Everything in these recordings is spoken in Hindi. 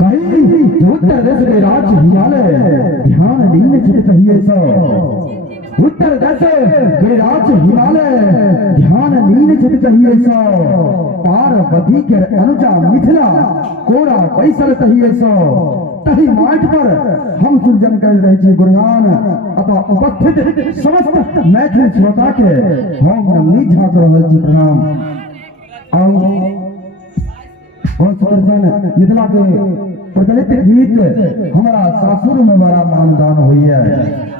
कहीं उत्तर देश के राज हिमालय ध्यान दीन चित कहिए सो उत्तर देश के राज हिमालय ध्यान दीन चित कहिए सो पार्वती के अनुजा मिथिला कोड़ा बैसल कहिए सो तही माट पर हम सुरजन कर रहे छी गुणगान अथवा उपस्थित समस्त मैथिल श्रोता के हम नमनी झाक रहल छी प्रणाम और सुदर्शन मिथिला के प्रचलित गीत हमारा सासुर में बड़ा मानदान हुई है।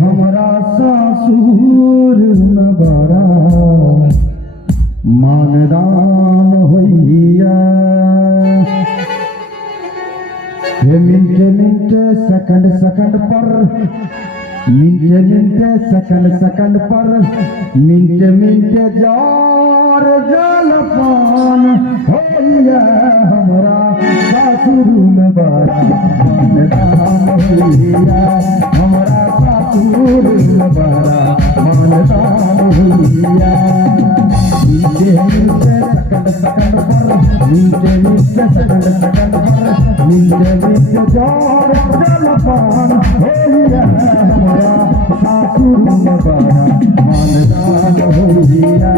हमारा सासुर में बड़ा मानदान हुई है। मिनटे मिनटे सेकंड सेकंड पर मिनटे मिनटे सेकंड पर मिनटे मिनटे जार जलपान होइया हमारा सासुर में बड़ा मानदान होइया हमारा सासुर में बड़ा मानदान होइया। मिनटे मिनटे सेकंड पर मिनटे मिनटे सेकंड पर मिनटे मिनटे जार जलपान होइया हमारा सासुर में बड़ा मानदान होइया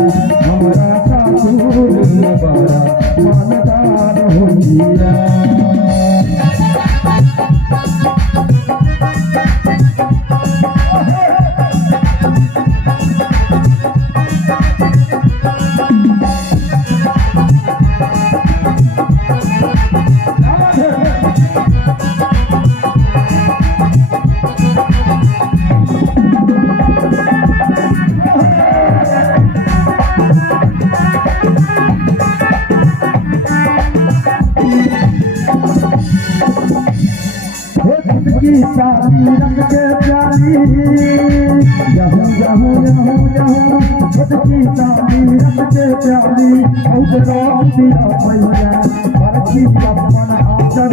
हमारा सासुर में बड़ा मानदान होइया। शादी रंग के प्याली यहूं यहूं यहूं यहूं खुद की शादी रंग के प्याली बहुत रोक दिया भैया पर की अपन आचर